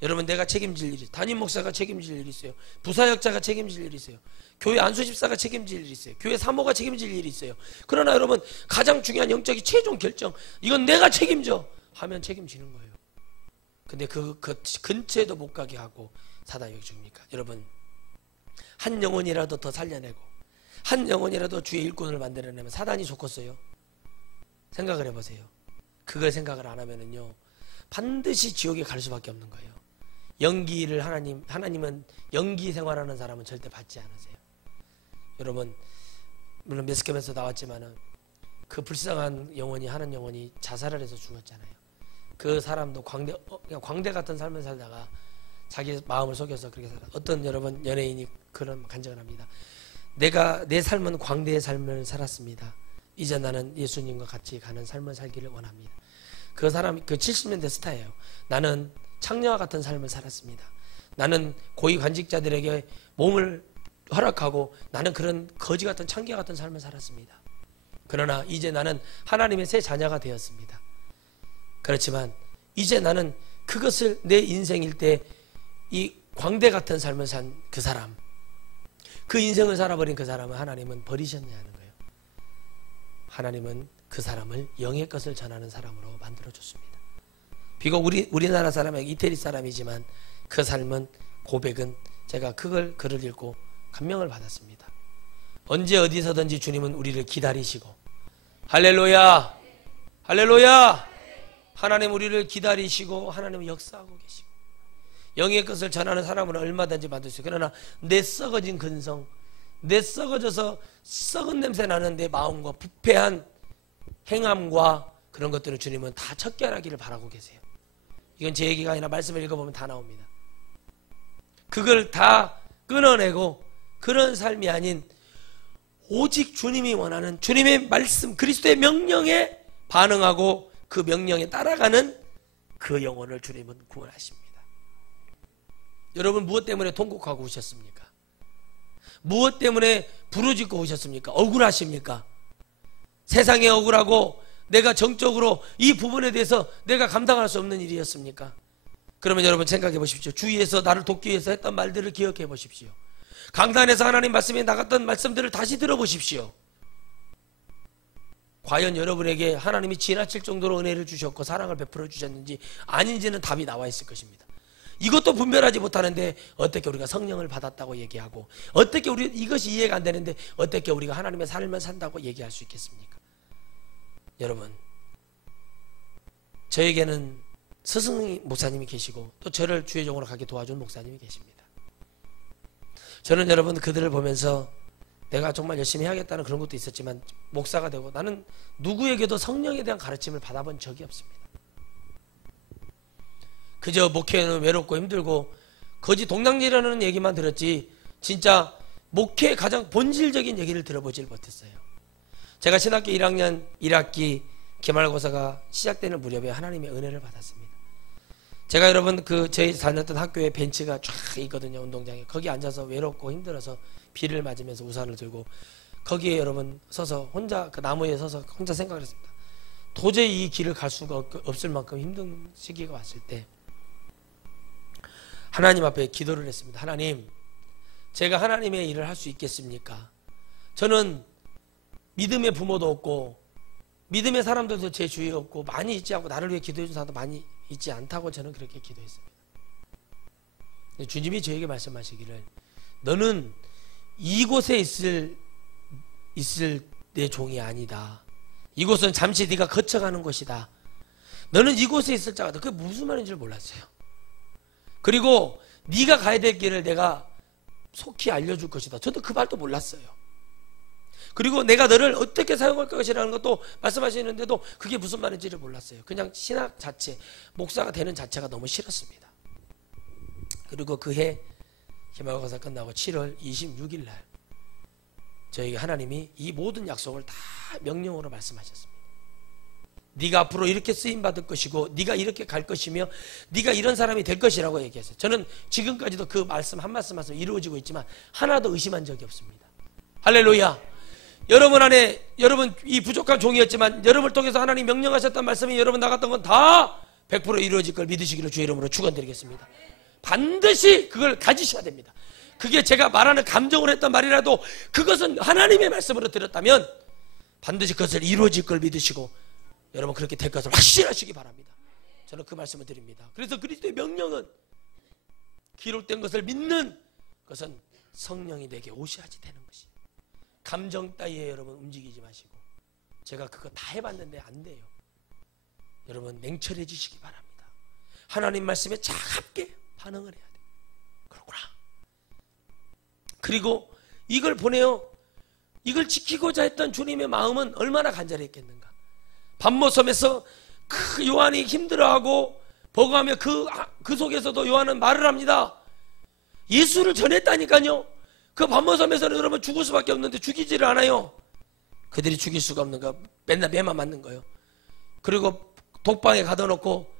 여러분 내가 책임질 일이, 담임 목사가 책임질 일이 있어요. 부사역자가 책임질 일이 있어요. 교회 안수집사가 책임질 일이 있어요. 교회 사모가 책임질 일이 있어요. 그러나 여러분 가장 중요한 영적인 최종 결정, 이건 내가 책임져 하면 책임지는 거예요. 근데 그 근처에도 못 가게 하고 사단이 줍니까? 여러분 한 영혼이라도 더 살려내고 한 영혼이라도 주의 일꾼을 만들어내면 사단이 좋겠어요? 생각을 해보세요. 그걸 생각을 안 하면은요 반드시 지옥에 갈 수밖에 없는 거예요. 연기를 하나님은 연기 생활하는 사람은 절대 받지 않으세요. 여러분 물론 메스캠에서 나왔지만은 그 불쌍한 영혼이, 하는 영혼이 자살을 해서 죽었잖아요. 그 사람도 그냥 광대 같은 삶을 살다가 자기 마음을 속여서 그렇게 살아. 어떤 여러분 연예인이 그런 간증을 합니다. 내가 내 삶은 광대의 삶을 살았습니다. 이제 나는 예수님과 같이 가는 삶을 살기를 원합니다. 그 사람 그 70년대 스타예요. 나는 창녀와 같은 삶을 살았습니다. 나는 고위 관직자들에게 몸을 허락하고 나는 그런 거지 같은 창기와 같은 삶을 살았습니다. 그러나 이제 나는 하나님의 새 자녀가 되었습니다. 그렇지만 이제 나는 그것을 내 인생일 때 이 광대 같은 삶을 산 그 사람, 그 인생을 살아버린 그 사람을 하나님은 버리셨냐는 거예요. 하나님은 그 사람을 영의 것을 전하는 사람으로 만들어줬습니다. 비록 우리나라 사람이 이태리 사람이지만 그 삶은, 고백은 제가 글을 읽고 감명을 받았습니다. 언제 어디서든지 주님은 우리를 기다리시고, 할렐루야, 할렐루야, 하나님 우리를 기다리시고 하나님은 역사하고 계시고 영의 것을 전하는 사람은 얼마든지 만들 수 있어요. 그러나 내 썩어진 근성, 내 썩어져서 썩은 냄새 나는 내 마음과 부패한 행함과 그런 것들을 주님은 다 척결하기를 바라고 계세요. 이건 제 얘기가 아니라 말씀을 읽어보면 다 나옵니다. 그걸 다 끊어내고 그런 삶이 아닌 오직 주님이 원하는 주님의 말씀, 그리스도의 명령에 반응하고 그 명령에 따라가는 그 영혼을 주님은 구원하십니다. 여러분 무엇 때문에 통곡하고 오셨습니까? 무엇 때문에 부르짖고 오셨습니까? 억울하십니까? 세상에 억울하고 내가 정적으로 이 부분에 대해서 내가 감당할 수 없는 일이었습니까? 그러면 여러분 생각해 보십시오. 주위에서 나를 돕기 위해서 했던 말들을 기억해 보십시오. 강단에서 하나님 말씀에 나갔던 말씀들을 다시 들어보십시오. 과연 여러분에게 하나님이 지나칠 정도로 은혜를 주셨고 사랑을 베풀어 주셨는지 아닌지는 답이 나와 있을 것입니다. 이것도 분별하지 못하는데 어떻게 우리가 성령을 받았다고 얘기하고, 어떻게 우리 이것이 이해가 안 되는데 어떻게 우리가 하나님의 삶을 산다고 얘기할 수 있겠습니까? 여러분, 저에게는 스승 목사님이 계시고 또 저를 주의종으로 가게 도와준 목사님이 계십니다. 저는 여러분 그들을 보면서 내가 정말 열심히 해야겠다는 그런 것도 있었지만, 목사가 되고 나는 누구에게도 성령에 대한 가르침을 받아본 적이 없습니다. 그저 목회는 외롭고 힘들고 거지 동냥지라는 얘기만 들었지, 진짜 목회의 가장 본질적인 얘기를 들어보질 못했어요. 제가 신학교 1학년 1학기 기말고사가 시작되는 무렵에 하나님의 은혜를 받았습니다. 제가 여러분 저희 다녔던 학교에 벤치가 쫙 있거든요. 운동장에. 거기 앉아서 외롭고 힘들어서 비를 맞으면서 우산을 들고 거기에 여러분 서서 혼자 그 나무에 서서 혼자 생각을 했습니다. 도저히 이 길을 갈 수가 없을 만큼 힘든 시기가 왔을 때 하나님 앞에 기도를 했습니다. 하나님, 제가 하나님의 일을 할 수 있겠습니까? 저는 믿음의 부모도 없고 믿음의 사람들도 제 주위에 없고 많이 있지 않고 나를 위해 기도해 준 사람도 많이 있지 않다고 저는 그렇게 기도했습니다. 주님이 저에게 말씀하시기를, 너는 이곳에 있을 내 종이 아니다. 이곳은 잠시 네가 거쳐가는 곳이다. 너는 이곳에 있을 자가. 그게 무슨 말인지 몰랐어요. 그리고 네가 가야 될 길을 내가 속히 알려줄 것이다. 저도 그 말도 몰랐어요. 그리고 내가 너를 어떻게 사용할 것이라는 것도 말씀하시는데도 그게 무슨 말인지를 몰랐어요. 그냥 신학 자체, 목사가 되는 자체가 너무 싫었습니다. 그리고 그해 기말고사 끝나고 7월 26일 날 저에게 하나님이 이 모든 약속을 다 명령으로 말씀하셨습니다. 네가 앞으로 이렇게 쓰임받을 것이고 네가 이렇게 갈 것이며 네가 이런 사람이 될 것이라고 얘기했어요. 저는 지금까지도 그 말씀 한 말씀 한 말씀 이루어지고 있지만 하나도 의심한 적이 없습니다. 할렐루야. 여러분 안에, 여러분 이 부족한 종이었지만 여러분을 통해서 하나님 명령하셨던 말씀이 여러분 나갔던 건 다 100% 이루어질 걸 믿으시기를 주의 이름으로 축원드리겠습니다. 반드시 그걸 가지셔야 됩니다. 그게 제가 말하는 감정으로 했던 말이라도 그것은 하나님의 말씀으로 들었다면 반드시 그것을 이루어질 걸 믿으시고 여러분 그렇게 될 것을 확신하시기 바랍니다. 저는 그 말씀을 드립니다. 그래서 그리스도의 명령은 기록된 것을 믿는 것은 성령이 내게 오셔야지 되는 것이. 감정 따위에 여러분 움직이지 마시고, 제가 그거 다 해봤는데 안 돼요. 여러분 냉철해지시기 바랍니다. 하나님 말씀에 차갑게 반응을 해야 돼요. 그렇구나. 그리고 이걸 보내요. 이걸 지키고자 했던 주님의 마음은 얼마나 간절했겠는가. 반모섬에서 그 요한이 힘들어하고 버거하며 그 속에서도 요한은 말을 합니다. 예수를 전했다니까요. 그 반모섬에서는 여러분 죽을 수밖에 없는데 죽이지를 않아요. 그들이 죽일 수가 없는 거, 맨날 매만 맞는 거예요. 그리고 독방에 가둬놓고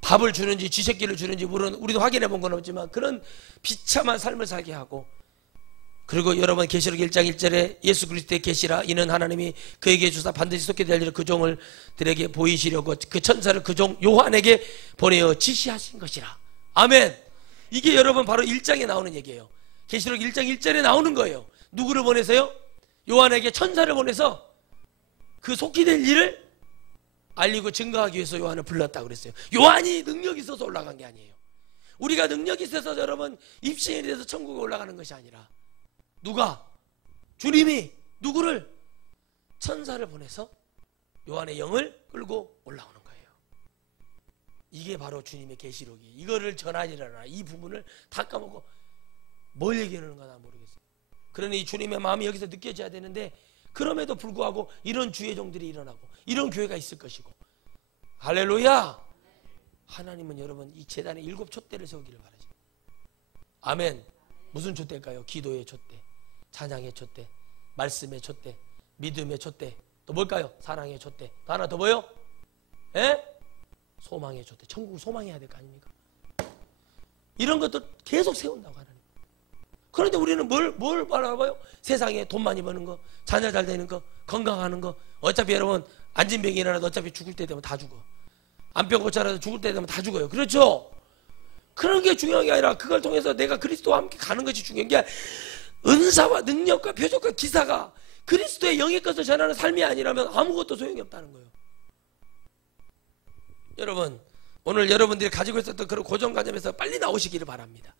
밥을 주는지 쥐새끼를 주는지 물은 우리도 확인해 본 건 없지만 그런 비참한 삶을 살게 하고, 그리고 여러분 계시록 1장 1절에 예수 그리스도의 계시라 이는 하나님이 그에게 주사 반드시 속게 될 일을 그 종을 들에게 보이시려고 그 천사를 그 종 요한에게 보내어 지시하신 것이라. 아멘. 이게 여러분 바로 1장에 나오는 얘기예요. 계시록 1장 1절에 나오는 거예요. 누구를 보내서요? 요한에게 천사를 보내서 그 속히 될 일을 알리고 증거하기 위해서 요한을 불렀다고 그랬어요. 요한이 능력이 있어서 올라간 게 아니에요. 우리가 능력이 있어서 여러분 입신이 돼서 천국에 올라가는 것이 아니라 누가? 주님이 누구를? 천사를 보내서 요한의 영을 끌고 올라오는 거예요. 이게 바로 주님의 계시록이. 이거를 전하니라. 이 부분을 다 까먹고 뭘 얘기하는 건가 모르겠어요. 그러니 주님의 마음이 여기서 느껴져야 되는데 그럼에도 불구하고 이런 주의 종들이 일어나고 이런 교회가 있을 것이고. 할렐루야. 하나님은 여러분 이 재단에 7 촛대를 세우기를 바라죠. 아멘. 무슨 촛대일까요? 기도의 촛대, 찬양의 촛대, 말씀의 촛대, 믿음의 촛대, 또 뭘까요? 사랑의 촛대. 또 하나 더 뭐요? 예? 소망의 촛대. 천국 소망해야 될 거 아닙니까? 이런 것도 계속 세운다고 하나님. 그런데 우리는 뭘 바라봐요? 세상에 돈 많이 버는 거, 자녀 잘 되는 거, 건강하는 거. 어차피 여러분 안진병이 일어나도 어차피 죽을 때 되면 다 죽어. 안병 고쳐라도 죽을 때 되면 다 죽어요. 그렇죠? 그런 게 중요한 게 아니라 그걸 통해서 내가 그리스도와 함께 가는 것이 중요한 게, 은사와 능력과 표적과 기사가 그리스도의 영의 것을 전하는 삶이 아니라면 아무것도 소용이 없다는 거예요. 여러분 오늘 여러분들이 가지고 있었던 그런 고정관념에서 빨리 나오시기를 바랍니다.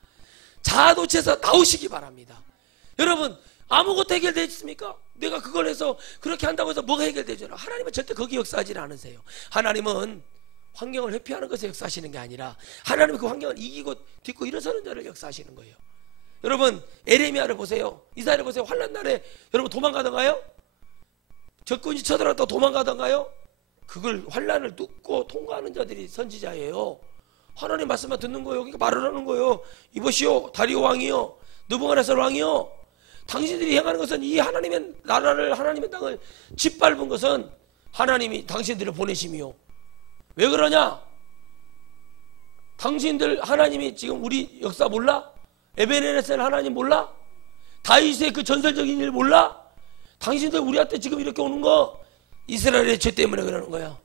자아도취에서 나오시기 바랍니다. 여러분, 아무것도 해결되어 있습니까? 내가 그걸 해서 그렇게 한다고 해서 뭐가 해결되죠? 하나님은 절대 거기 역사하지 않으세요. 하나님은 환경을 회피하는 것에 역사하시는 게 아니라 하나님은 그 환경을 이기고 딛고 일어서는 자를 역사하시는 거예요. 여러분, 에레미야를 보세요. 이사야를 보세요. 환난 날에 여러분 도망가던가요? 적군이 쳐들어왔다고 도망가던가요? 그걸 환난을 뚫고 통과하는 자들이 선지자예요. 하나님 말씀만 듣는 거예요. 그러니까 말을 하는 거예요. 이보시오, 다리오 왕이요, 느부갓네살 왕이요, 당신들이 행하는 것은 이 하나님의 나라를, 하나님의 땅을 짓밟은 것은 하나님이 당신들을 보내심이요. 왜 그러냐? 당신들 하나님이 지금 우리 역사 몰라? 에베네셀 하나님 몰라? 다윗의 그 전설적인 일 몰라? 당신들 우리한테 지금 이렇게 오는 거 이스라엘의 죄 때문에 그러는 거야.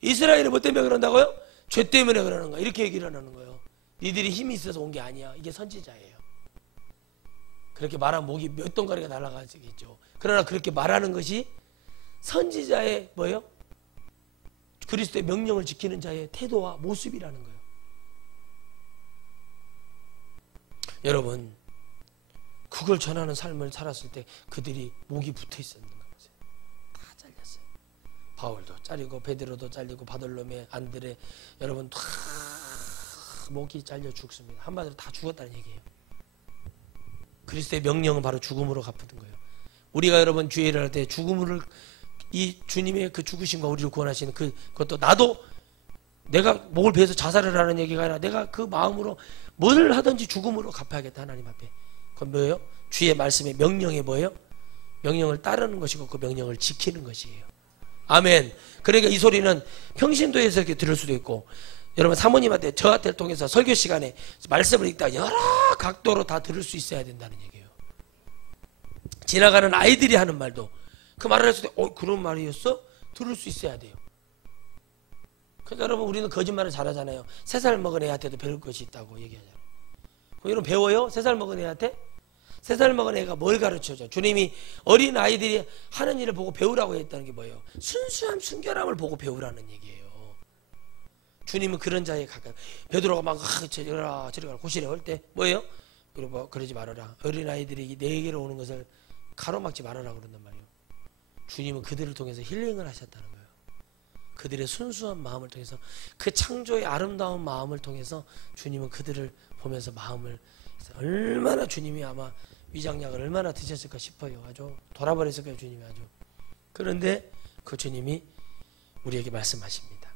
이스라엘이 뭐 때문에 그런다고요? 죄 때문에 그러는 거야. 이렇게 얘기를 하는 거예요. 니들이 힘이 있어서 온 게 아니야. 이게 선지자예요. 그렇게 말하면 목이 몇 동가리가 날아가겠죠. 그러나 그렇게 말하는 것이 선지자의 뭐예요? 그리스도의 명령을 지키는 자의 태도와 모습이라는 거예요. 여러분, 그걸 전하는 삶을 살았을 때 그들이 목이 붙어 있었는 거예요. 다 잘렸어요. 바울도 잘리고 베드로도 잘리고 바돌로메, 안드레, 여러분 다 목이 잘려 죽습니다. 한마디로 다 죽었다는 얘기예요. 그리스도의 명령은 바로 죽음으로 갚는 거예요. 우리가 여러분 주의를 할 때 죽음을, 이 주님의 그 죽으심과 우리를 구원하시는 그것도, 나도 내가 목을 베어서 자살을 하는 얘기가 아니라 내가 그 마음으로 뭘 하든지 죽음으로 갚아야겠다. 하나님 앞에. 그건 뭐예요? 주의 말씀의 명령이 뭐예요? 명령을 따르는 것이고 그 명령을 지키는 것이에요. 아멘. 그러니까 이 소리는 평신도에서 이렇게 들을 수도 있고, 여러분 사모님한테, 저한테 통해서 설교 시간에 말씀을 읽다 여러 각도로 다 들을 수 있어야 된다는 얘기예요. 지나가는 아이들이 하는 말도 그 말을 했을 때 그런 말이었어? 들을 수 있어야 돼요. 그러니까 여러분, 우리는 거짓말을 잘하잖아요. 3살 먹은 애한테도 배울 것이 있다고 얘기하잖아요. 그럼 여러분 배워요? 3살 먹은 애한테? 3살 먹은 애가 뭘 가르쳐줘? 주님이 어린 아이들이 하는 일을 보고 배우라고 했다는 게 뭐예요? 순수함, 순결함을 보고 배우라는 얘기예요. 주님은 그런 자에 가까이. 베드로가 막 저리가라 저리가라 고시래 할 때 뭐예요? 여러분, 그러지 말아라. 어린 아이들이 내게로 오는 것을 가로막지 말아라 그런단 말이에요. 주님은 그들을 통해서 힐링을 하셨다는 거예요. 그들의 순수한 마음을 통해서, 그 창조의 아름다운 마음을 통해서 주님은 그들을 보면서 마음을, 얼마나 주님이 아마 위장약을 얼마나 드셨을까 싶어요. 아주 돌아버렸을 거예요, 주님이 아주. 그런데 그 주님이 우리에게 말씀하십니다.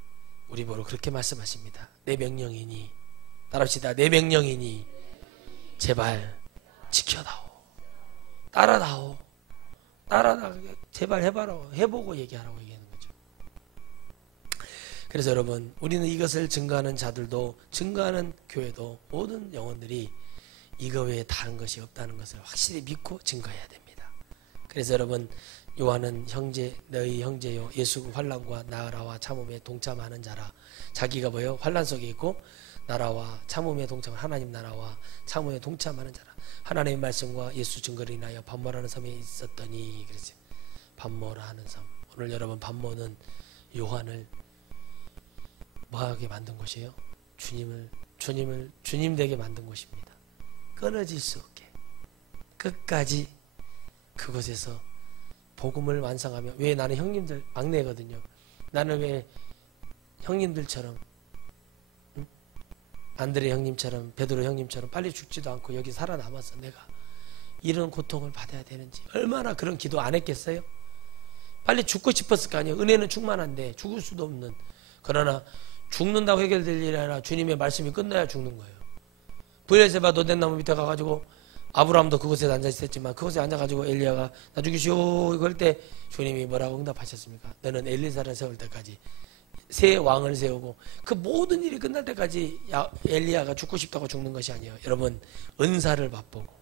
우리 보러 그렇게 말씀하십니다. 내 명령이니, 따라합시다. 내 명령이니 제발 지켜다오, 따라다오, 제발 해봐라, 해보고 얘기하라고 얘기하는 거죠. 그래서 여러분, 우리는 이것을 증거하는 자들도, 증거하는 교회도, 모든 영혼들이 이거 외에 다른 것이 없다는 것을 확실히 믿고 증거해야 됩니다. 그래서 여러분, 요한은 형제, 너희 형제요, 예수 환난과 나라와 참음에 동참하는 자라. 자기가 뭐요? 환난 속에 있고 나라와 참음에 동참하는, 하나님 나라와 참음에 동참하는 자라. 하나님의 말씀과 예수 증거를 인하여 반모라는 섬에 있었더니, 그랬어요. 반모라는 섬. 오늘 여러분, 반모는 요한을 뭐하게 만든 곳이에요? 주님 되게 만든 곳입니다. 끊어질 수 없게 끝까지 그곳에서 복음을 완성하며. 왜? 나는 형님들 막내거든요. 나는 왜 형님들처럼, 안드레 형님처럼, 베드로 형님처럼 빨리 죽지도 않고 여기 살아남아서 내가 이런 고통을 받아야 되는지, 얼마나 그런 기도 안 했겠어요? 빨리 죽고 싶었을 거 아니에요. 은혜는 충만한데 죽을 수도 없는. 그러나 죽는다고 해결될 일이 아니라 주님의 말씀이 끝나야 죽는 거예요. 브엘세바 노덴나무 밑에 가가지고, 아브라함도 그곳에 앉아있었지만 그곳에 앉아가지고 엘리야가 나 죽이시오 이거 할 때 주님이 뭐라고 응답하셨습니까? 너는 엘리사를 세울 때까지, 새 왕을 세우고, 그 모든 일이 끝날 때까지 엘리야가 죽고 싶다고 죽는 것이 아니에요. 여러분, 은사를 맛보고,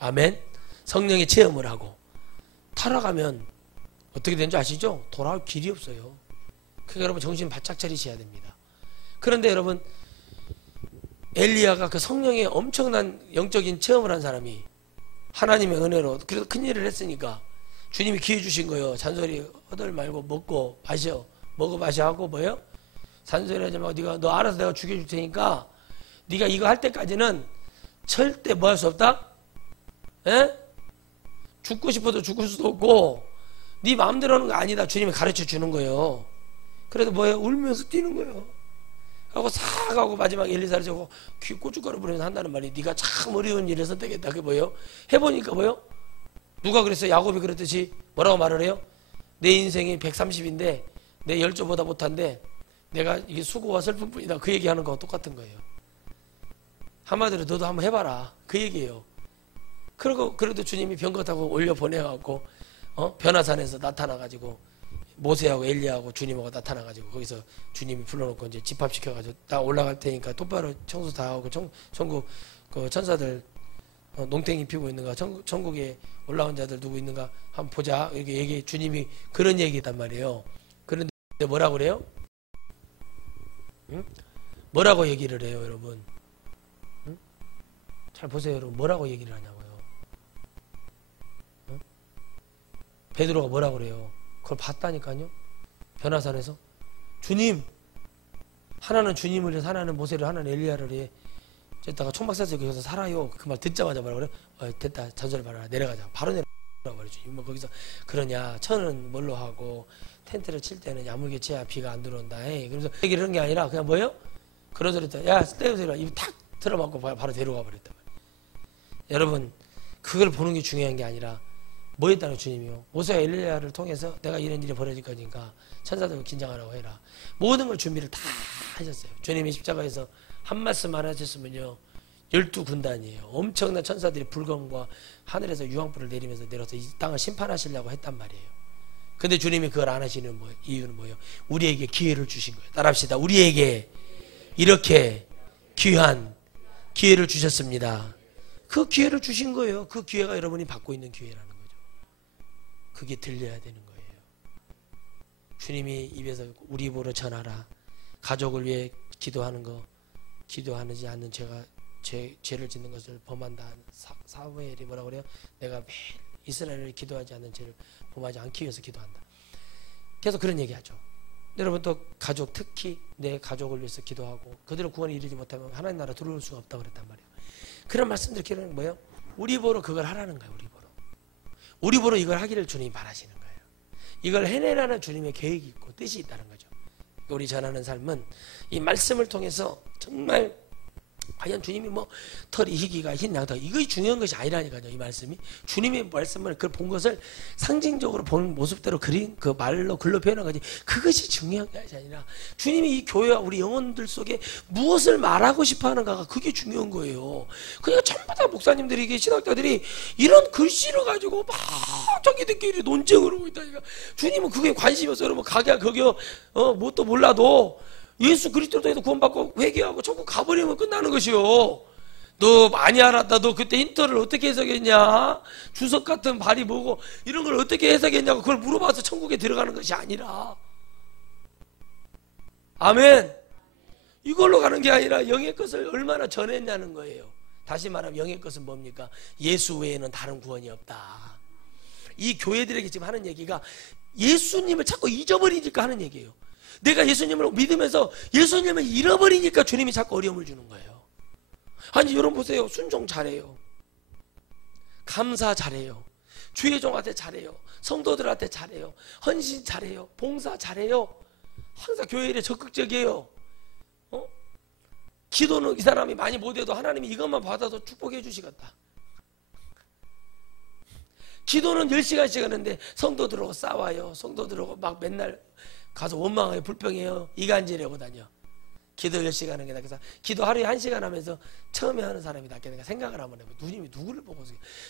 아멘, 성령의 체험을 하고 타락하면 어떻게 되는지 아시죠? 돌아올 길이 없어요. 그러니까 여러분, 정신 바짝 차리셔야 됩니다. 그런데 여러분, 엘리야가 그 성령의 엄청난 영적인 체험을 한 사람이 하나님의 은혜로 그래도 큰 일을 했으니까 주님이 기회 주신 거예요. 잔소리 허들 말고 먹고 마셔, 먹어 마셔 하고 뭐예요? 잔소리하지 말고 네가 너 알아서 내가 죽여줄 테니까 네가 이거 할 때까지는 절대 뭐 할 수 없다? 에? 죽고 싶어도 죽을 수도 없고 네 마음대로 하는 거 아니다. 주님이 가르쳐 주는 거예요. 그래도 뭐예요? 울면서 뛰는 거예요. 하고 싹 하고 마지막에 엘리사를 저고 귀 고춧가루 뿌리면서 한다는 말이 네가 참 어려운 일을 선택했다. 그게 뭐예요? 해보니까 뭐예요? 누가 그랬어요? 야곱이 그랬듯이 뭐라고 말을 해요? 내 인생이 130인데 내 10조보다 못한데 내가 이게 수고와 슬픔뿐이다. 그 얘기하는 거와 똑같은 거예요. 한마디로 너도 한번 해봐라. 그 얘기예요. 그리고 그래도 주님이 병거 타고 올려 보내갖고 변화산에서 나타나가지고 모세하고 엘리야하고 주님하고 나타나가지고 거기서 주님이 불러놓고 이제 집합시켜가지고 나 올라갈 테니까 똑바로 청소 다 하고 전국 그 천사들 농땡이 피고 있는가 천국에 올라온 자들 누구 있는가 한번 보자 이렇게 얘기 주님이 그런 얘기단 말이에요. 그런데 뭐라고 그래요? 응? 뭐라고 얘기를 해요, 여러분? 응? 잘 보세요, 여러분. 뭐라고 얘기를 하냐고요? 응? 베드로가 뭐라고 그래요? 그걸 봤다니까요. 변화산에서 주님, 하나는 주님을 위해서 하나는 모세를 하나는 엘리야를 해. 됐다가 총막 쐈어요. 거기서 살아요. 그 말 듣자마자 뭐라 그래? 됐다. 잔소리 말아라. 내려가자. 바로 내려가 버리죠. 뭐 거기서 그러냐? 천은 뭘로 하고 텐트를 칠 때는 야물게 쳐야 비가 안 들어온다. 그래서 얘기를 하는 게 아니라 그냥 뭐예요? 그런 소리 했다. 야, 떼우세요. 입 탁 틀어막고 바로 데려가 버렸다. 여러분, 그걸 보는 게 중요한 게 아니라 뭐 했다는 주님이요? 모세와 엘리야를 통해서 내가 이런 일이 벌어질 거니까 천사들 긴장하라고 해라. 모든 걸 준비를 다 하셨어요. 주님이 십자가에서 한 말씀 안 하셨으면요 12군단이에요. 엄청난 천사들이 불검과 하늘에서 유황불을 내리면서 내려서 이 땅을 심판하시려고 했단 말이에요. 근데 주님이 그걸 안 하시는 이유는 뭐예요? 우리에게 기회를 주신 거예요. 따라합시다. 우리에게 이렇게 귀한 기회를 주셨습니다. 그 기회를 주신 거예요. 그 기회가 여러분이 받고 있는 기회라는 거죠. 그게 들려야 되는 거예요. 주님이 입에서 우리 입으로 전하라. 가족을 위해 기도하는 거, 기도하지 않는 죄를 짓는 것을 범한다. 사무엘이 뭐라고 그래요? 내가 매일 이스라엘을 기도하지 않는 죄를 범하지 않기 위해서 기도한다. 계속 그런 얘기하죠. 여러분 또 가족, 특히 내 가족을 위해서 기도하고 그들의 구원에 이르지 못하면 하나님 나라 들어올 수가 없다고 그랬단 말이에요. 그런 말씀들 기도하는 뭐예요? 우리 보러 그걸 하라는 거예요. 우리 보러 이걸 하기를 주님이 바라시는 거예요. 이걸 해내라는 주님의 계획이 있고 뜻이 있다는 거죠. 우리 전하는 삶은 이 말씀을 통해서 정말 과연 주님이 뭐 털이 희기가 흰 양털 이것이 중요한 것이 아니라니까요. 이 말씀이 주님의 말씀을 그걸 본 것을 상징적으로 보는 모습대로 그린 그 말로 글로 표현한 거지 그것이 중요한 게 아니라 주님이 이 교회와 우리 영혼들 속에 무엇을 말하고 싶어 하는가가 그게 중요한 거예요. 그러니까 전부 다 목사님들이 신학자들이 이런 글씨를 가지고 막 자기들끼리 논쟁을 하고 있다니까. 주님은 그게 관심이 없어요. 여러분 가게야 거기요 뭣도 몰라도 예수 그리스도로 통해서 구원받고 회개하고 천국 가버리면 끝나는 것이요. 너 많이 알았다. 너 그때 인터를 어떻게 해석했냐? 주석 같은 발이 뭐고 이런 걸 어떻게 해석했냐고 그걸 물어봐서 천국에 들어가는 것이 아니라 아멘. 이걸로 가는 게 아니라 영의 것을 얼마나 전했냐는 거예요. 다시 말하면 영의 것은 뭡니까? 예수 외에는 다른 구원이 없다. 이 교회들에게 지금 하는 얘기가 예수님을 자꾸 잊어버리니까 하는 얘기예요. 내가 예수님을 믿으면서 예수님을 잃어버리니까 주님이 자꾸 어려움을 주는 거예요. 아니 여러분 보세요. 순종 잘해요. 감사 잘해요. 주의 종한테 잘해요. 성도들한테 잘해요. 헌신 잘해요. 봉사 잘해요. 항상 교회 일에 적극적이에요. 기도는 이 사람이 많이 못해도 하나님이 이것만 받아도 축복해 주시겠다. 기도는 10시간씩 하는데 성도들하고 싸워요. 성도들하고 막 맨날 가서 원망해요. 불평해요. 이간질하고 다녀. 기도 10시간 하는 게 낫겠다. 기도 하루에 1시간 하면서 처음에 하는 사람이 낫겠다. 생각을 한번 해봐요. 누님이 누구를 보고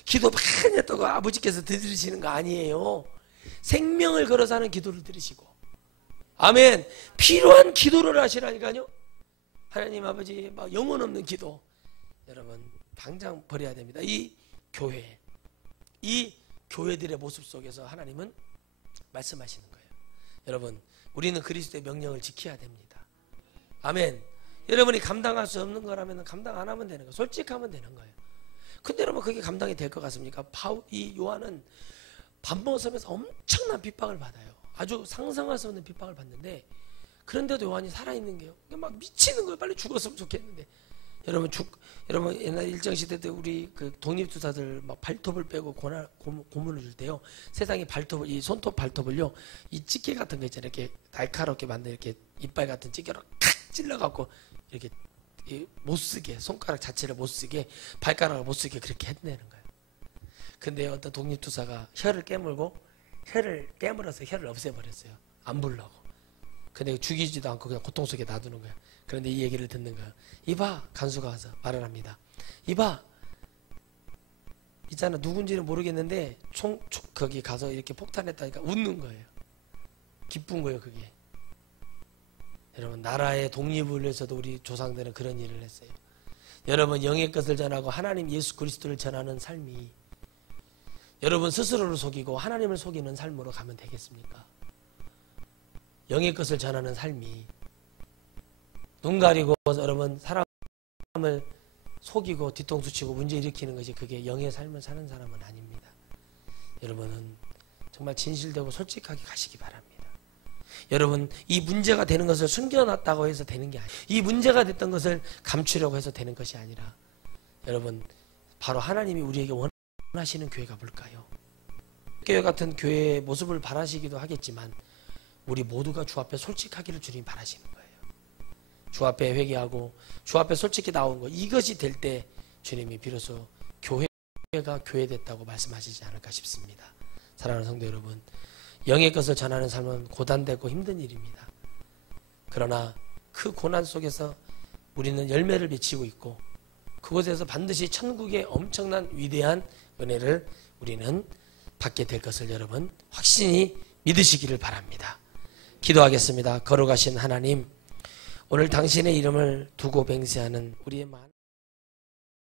기도 많이 했다고 아버지께서 들으시는 거 아니에요. 생명을 걸어서 하는 기도를 들으시고 아멘. 필요한 기도를 하시라니까요. 하나님 아버지 막 영혼 없는 기도 여러분 당장 버려야 됩니다. 이 교회 이 교회들의 모습 속에서 하나님은 말씀하시는 거예요. 여러분 우리는 그리스도의 명령을 지켜야 됩니다. 아멘. 여러분이 감당할 수 없는 거라면 감당 안 하면 되는 거예요. 솔직하면 되는 거예요. 근데 여러분 그게 감당이 될 것 같습니까? 이 요한은 밥 먹으면서 엄청난 핍박을 받아요. 아주 상상할 수 없는 핍박을 받는데 그런데도 요한이 살아있는 게요. 막 미치는 거예요. 빨리 죽었으면 좋겠는데. 여러분 옛날 일정시대 때 우리 그 독립투사들 막 발톱을 빼고 고문을 줄 때요. 세상에 발톱을, 이 손톱 발톱을요, 이 집게 같은 거 있잖아요. 이렇게 날카롭게 만든 이렇게 이빨 같은 집게로 칵 찔러갖고 이렇게 못 쓰게, 손가락 자체를 못 쓰게, 발가락을 못 쓰게 그렇게 해내는 거예요. 근데 어떤 독립투사가 혀를 깨물고 혀를 깨물어서 혀를 없애버렸어요. 안 불라고. 근데 죽이지도 않고 그냥 고통 속에 놔두는 거야. 그런데 이 얘기를 듣는 거야. 이봐, 간수가 와서 말을 합니다. 이봐, 있잖아, 누군지는 모르겠는데 거기 가서 이렇게 폭탄했다니까 웃는 거예요. 기쁜 거예요, 그게. 여러분, 나라의 독립을 위해서도 우리 조상들은 그런 일을 했어요. 여러분, 영의 것을 전하고 하나님 예수 그리스도를 전하는 삶이 여러분 스스로를 속이고 하나님을 속이는 삶으로 가면 되겠습니까? 영의 것을 전하는 삶이 눈 가리고 여러분 사람을 속이고 뒤통수 치고 문제 일으키는 것이 그게 영의 삶을 사는 사람은 아닙니다. 여러분은 정말 진실되고 솔직하게 가시기 바랍니다. 여러분, 이 문제가 되는 것을 숨겨놨다고 해서 되는 게 아니에요. 이 문제가 됐던 것을 감추려고 해서 되는 것이 아니라 여러분, 바로 하나님이 우리에게 원하시는 교회가 뭘까요? 교회 같은 교회의 모습을 바라시기도 하겠지만 우리 모두가 주 앞에 솔직하기를 주님이 바라시는 거예요. 주 앞에 회개하고 주 앞에 솔직히 나온 거, 이것이 될 때 주님이 비로소 교회가 교회됐다고 말씀하시지 않을까 싶습니다. 사랑하는 성도 여러분, 영의 것을 전하는 삶은 고단되고 힘든 일입니다. 그러나 그 고난 속에서 우리는 열매를 맺히고 있고 그곳에서 반드시 천국의 엄청난 위대한 은혜를 우리는 받게 될 것을 여러분 확신히 믿으시기를 바랍니다. 기도하겠습니다. 거룩하신 하나님, 오늘 당신의 이름을 두고 맹세하는 우리의 많은